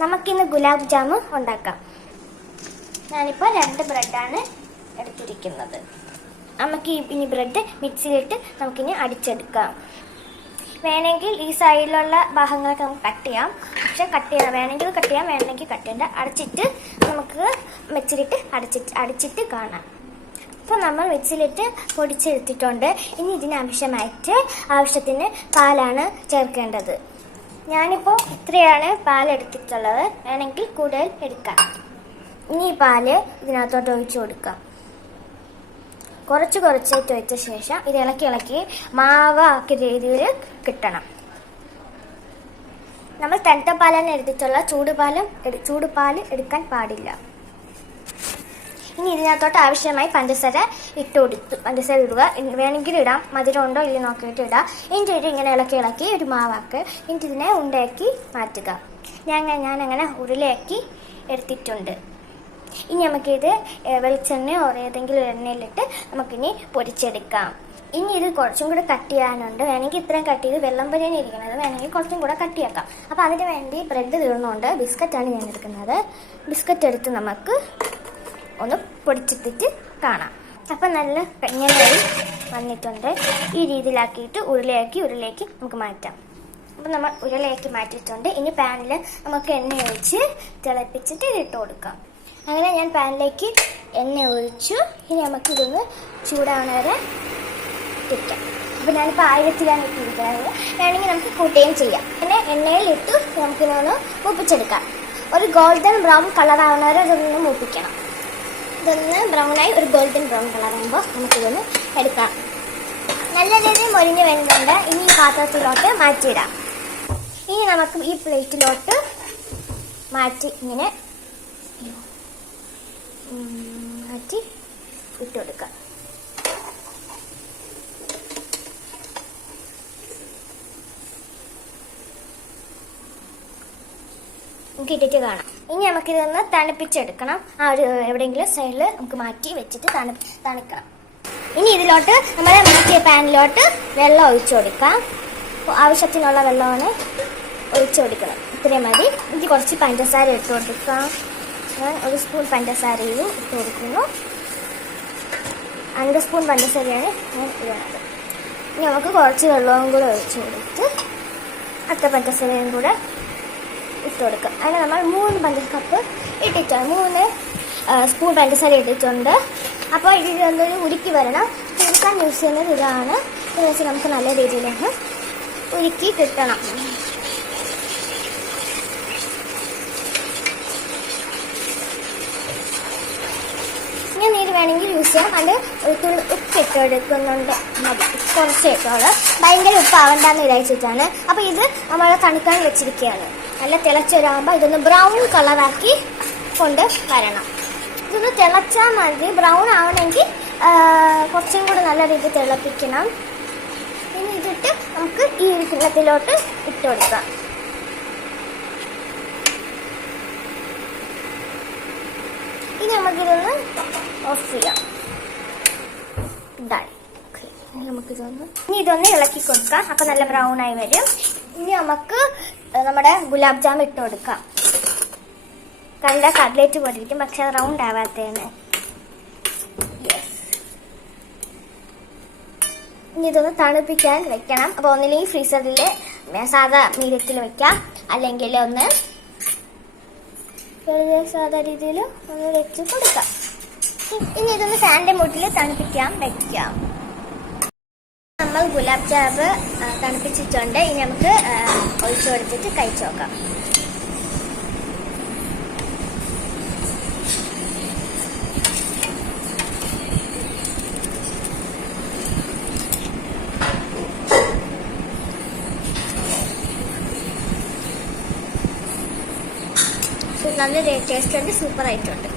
നമുക്കിന്ന് ഗുലാബ് ജാമ് ഉണ്ടാക്കാം. ഞാനിപ്പോൾ രണ്ട് ബ്രെഡാണ് എടുത്തിരിക്കുന്നത്. നമുക്ക് ഇനി ബ്രെഡ് മിക്സിയിലിട്ട് നമുക്കിനി അടിച്ചെടുക്കാം. വേണമെങ്കിൽ ഈ സൈഡിലുള്ള ഭാഗങ്ങളൊക്കെ നമുക്ക് കട്ട് ചെയ്യാം. പക്ഷെ കട്ട് ചെയ്യാം വേണമെങ്കിൽ കട്ട് ചെയ്യാം വേണമെങ്കിൽ കട്ട് ചെയ്യണ്ട. അടച്ചിട്ട് നമുക്ക് മിക്സിയിലിട്ട് അടച്ചിട്ട് അടിച്ചിട്ട് കാണാം. ഇപ്പോൾ നമ്മൾ മിക്സിയിലിട്ട് പൊടിച്ചെടുത്തിട്ടുണ്ട്. ഇനി ഇതിനാവശ്യമായിട്ട് ആവശ്യത്തിന് പാലാണ് ചേർക്കേണ്ടത്. ഞാനിപ്പോൾ ഇത്രയാണ് പാൽ എടുത്തിട്ടുള്ളത്. വേണമെങ്കിൽ കൂടുതൽ എടുക്കാം. ഇനി പാൽ ഇതിനകത്തോട്ട് ഒഴിച്ചു കൊടുക്കാം. കുറച്ച് കുറച്ചായിട്ട് വെച്ച ശേഷം ഇത് ഇളക്കി ഇളക്കി മാവാക്കിയ രീതിയിൽ കിട്ടണം. നമ്മൾ തണുത്ത പാലാണ് എടുത്തിട്ടുള്ള ചൂട് പാൽ എടുക്കാൻ പാടില്ല. ഇനി ഇതിനകത്തോട്ട് ആവശ്യമായി പഞ്ചസാര ഇട്ട് കൊടുത്തു പഞ്ചസാര ഇടുക. വേണമെങ്കിൽ ഇടാം. മധുരം ഉണ്ടോ ഇല്ല നോക്കിയിട്ട് ഇടാം. എന്നിട്ട് ഇങ്ങനെ ഇളക്കി ഇളക്കി ഒരു മാവാക്ക് എന്നിട്ട് ഇതിനെ ഉണ്ടാക്കി മാറ്റുക. ഞാൻ ഞാൻ അങ്ങനെ ഉരുളയാക്കി എടുത്തിട്ടുണ്ട്. ഇനി നമുക്കിത് വെളിച്ചെണ്ണയോ ഏതെങ്കിലും എണ്ണയിലിട്ട് നമുക്കിനി പൊരിച്ചെടുക്കാം ഇനി ഇത് കുറച്ചും കൂടെ കട്ട് ചെയ്യാനുണ്ട്. വേണമെങ്കിൽ ഇത്രയും കട്ട് ചെയ്ത് വെള്ളം പൊരിയാൻ ഇരിക്കുന്നത്. വേണമെങ്കിൽ കുറച്ചും കൂടെ കട്ട് ചെയ്യാക്കാം. അപ്പോൾ അതിന് വേണ്ടി ബ്രെഡ് തീർന്നുകൊണ്ട് ബിസ്ക്കറ്റാണ് ഞാൻ എടുക്കുന്നത്. ബിസ്ക്കറ്റ് എടുത്ത് നമുക്ക് ഒന്ന് പൊടിച്ചിട്ടിട്ട് കാണാം. അപ്പം നല്ല പെങ്ങനായി വന്നിട്ടുണ്ട്. ഈ രീതിയിലാക്കിയിട്ട് ഉരുളയാക്കി ഉരുളയാക്കി നമുക്ക് മാറ്റാം. അപ്പം നമ്മൾ ഉരുളയാക്കി മാറ്റിയിട്ടുണ്ട്. ഇനി പാനിൽ നമുക്ക് എണ്ണ ഒഴിച്ച് തിളപ്പിച്ചിട്ട് ഇതിട്ട് കൊടുക്കാം. അങ്ങനെ ഞാൻ പാനിലേക്ക് എണ്ണ ഒഴിച്ചു. ഇനി നമുക്ക് ഇതൊന്ന് ചൂടാവണ വരെ ഇട്ടിരിക്കാം. അപ്പം ഞാനിപ്പോൾ ആയിരത്തിലാണ് ഇട്ടിരിക്കുന്നത്. വേണമെങ്കിൽ നമുക്ക് കൂട്ടുകയും ചെയ്യാം. പിന്നെ എണ്ണയിലിട്ട് നമുക്കിതൊന്ന് മൂപ്പിച്ചെടുക്കാം. ഒരു ഗോൾഡൻ ബ്രൗൺ കളർ അതൊന്ന് മൂപ്പിക്കണം. ഇതൊന്ന് ബ്രൗണായി ഒരു ഗോൾഡൻ ബ്രൗൺ കളർ ആകുമ്പോൾ നമുക്കിതൊന്ന് എടുക്കാം. നല്ല രീതിയിൽ മൊരിഞ്ഞ് വരുന്നുണ്ട്. ഇനി ഈ പാത്രത്തിലോട്ട് മാറ്റിയിടാം. ഇനി നമുക്ക് ഈ പ്ലേറ്റിലോട്ട് മാറ്റി ഇങ്ങനെ മാറ്റി ഇട്ട് കൊടുക്കാം. നമുക്ക് ഇട്ടിട്ട് കാണാം. ഇനി നമുക്കിതൊന്ന് തണുപ്പിച്ചെടുക്കണം. ആ ഒരു എവിടെയെങ്കിലും സൈഡിൽ നമുക്ക് മാറ്റി വെച്ചിട്ട് തണു തണുക്കണം. ഇനി ഇതിലോട്ട് നമ്മൾ മാറ്റിയ പാനിലോട്ട് വെള്ളം ഒഴിച്ചു കൊടുക്കാം. ആവശ്യത്തിനുള്ള വെള്ളമാണ് ഒഴിച്ചു കൊടുക്കണം. ഇത്രയും മതി. എനിക്ക് കുറച്ച് പഞ്ചസാര ഇട്ട് കൊടുക്കാം. ഞാൻ ഒരു സ്പൂൺ പഞ്ചസാരയും ഇട്ട് കൊടുക്കുന്നു. രണ്ട് സ്പൂൺ പഞ്ചസാരയാണ് ഞാൻ ഇടുന്നത്. ഇനി നമുക്ക് കുറച്ച് വെള്ളവും കൂടെ ഒഴിച്ചു കൊടുത്ത് അത്ര പഞ്ചസാരയും കൂടെ ഇട്ട് കൊടുക്കുക. അതിന് നമ്മൾ മൂന്ന് പഞ്ച കപ്പ് ഇട്ടിട്ടുണ്ട്. മൂന്ന് സ്പൂൺ പഞ്ചസാര ഇട്ടിട്ടുണ്ട്. അപ്പോൾ ഇതൊന്നൊരു ഉരുക്കി വരണം. ഉരുക്കാൻ യൂസ് ചെയ്യുന്നത് ഇതാണ്. ഇത് നമുക്ക് നല്ല രീതിയിലൊന്ന് ഉരുക്കി കിട്ടണം. ഇനി നീര് വേണമെങ്കിൽ യൂസ് ചെയ്യാം. അത് തുള്ളി ഉപ്പിട്ട് എടുക്കുന്നുണ്ട്. മതി. കുറച്ച് ഇട്ടോളൂ. ഭയങ്കര ഉപ്പാവണ്ടെന്ന് വിചാരിച്ചിട്ടാണ്. അപ്പോൾ ഇത് നമ്മൾ തണുക്കാൻ വെച്ചിരിക്കുകയാണ്. നല്ല തിളച്ചൊരാകുമ്പോൾ ഇതൊന്ന് ബ്രൗൺ കളറാക്കി കൊണ്ട് വരണം. ഇതൊന്ന് തിളച്ചാൽ മതി. ബ്രൗൺ ആവണമെങ്കിൽ കുറച്ചും കൂടെ നല്ല രീതിയിൽ തിളപ്പിക്കണം. ഇനി ഇതിട്ട് നമുക്ക് ഈ കിണ്ണത്തിലോട്ട് ഇട്ട് കൊടുക്കാം. ഇനി നമുക്കിതൊന്ന് ഓഫ് ചെയ്യാം. ഇതായി നമുക്കിതൊന്ന് ഇനി ഇതൊന്ന് ഇളക്കി കൊടുക്കാം. അപ്പൊ നല്ല ബ്രൗൺ ആയി വരും. ഇനി നമുക്ക് നമ്മുടെ ഗുലാബ് ജാം ഇട്ട് കൊടുക്കാം. കണ്ട കട്ലേറ്റ് പോലെ ഇരിക്കും പക്ഷെ റൗണ്ട് ആവാത്തതാണ് ഇനി ഇതൊന്ന് തണുപ്പിക്കാൻ വെക്കണം. അപ്പോൾ ഒന്നില്ലെങ്കിൽ ഫ്രീസറിൽ സാധാ മീഡിയത്തിൽ വെക്കാം. അല്ലെങ്കിൽ ഒന്ന് സാധാ രീതിയിൽ ഒന്ന് വെച്ച് കൊടുക്കാം. ഇനി ഇതൊന്ന് ഫാനിന്റെ മുട്ടിൽ തണുപ്പിക്കാൻ വെക്കാം. നമ്മൾ ഗുലാബ് ജാബ് തണുപ്പിച്ചിട്ടുണ്ട്. ഇനി നമുക്ക് ഒഴിച്ചു കൊടുത്തിട്ട് കഴിച്ചു നോക്കാം. നല്ല ടേസ്റ്റ് ഉണ്ട് സൂപ്പർ ആയിട്ടുണ്ട്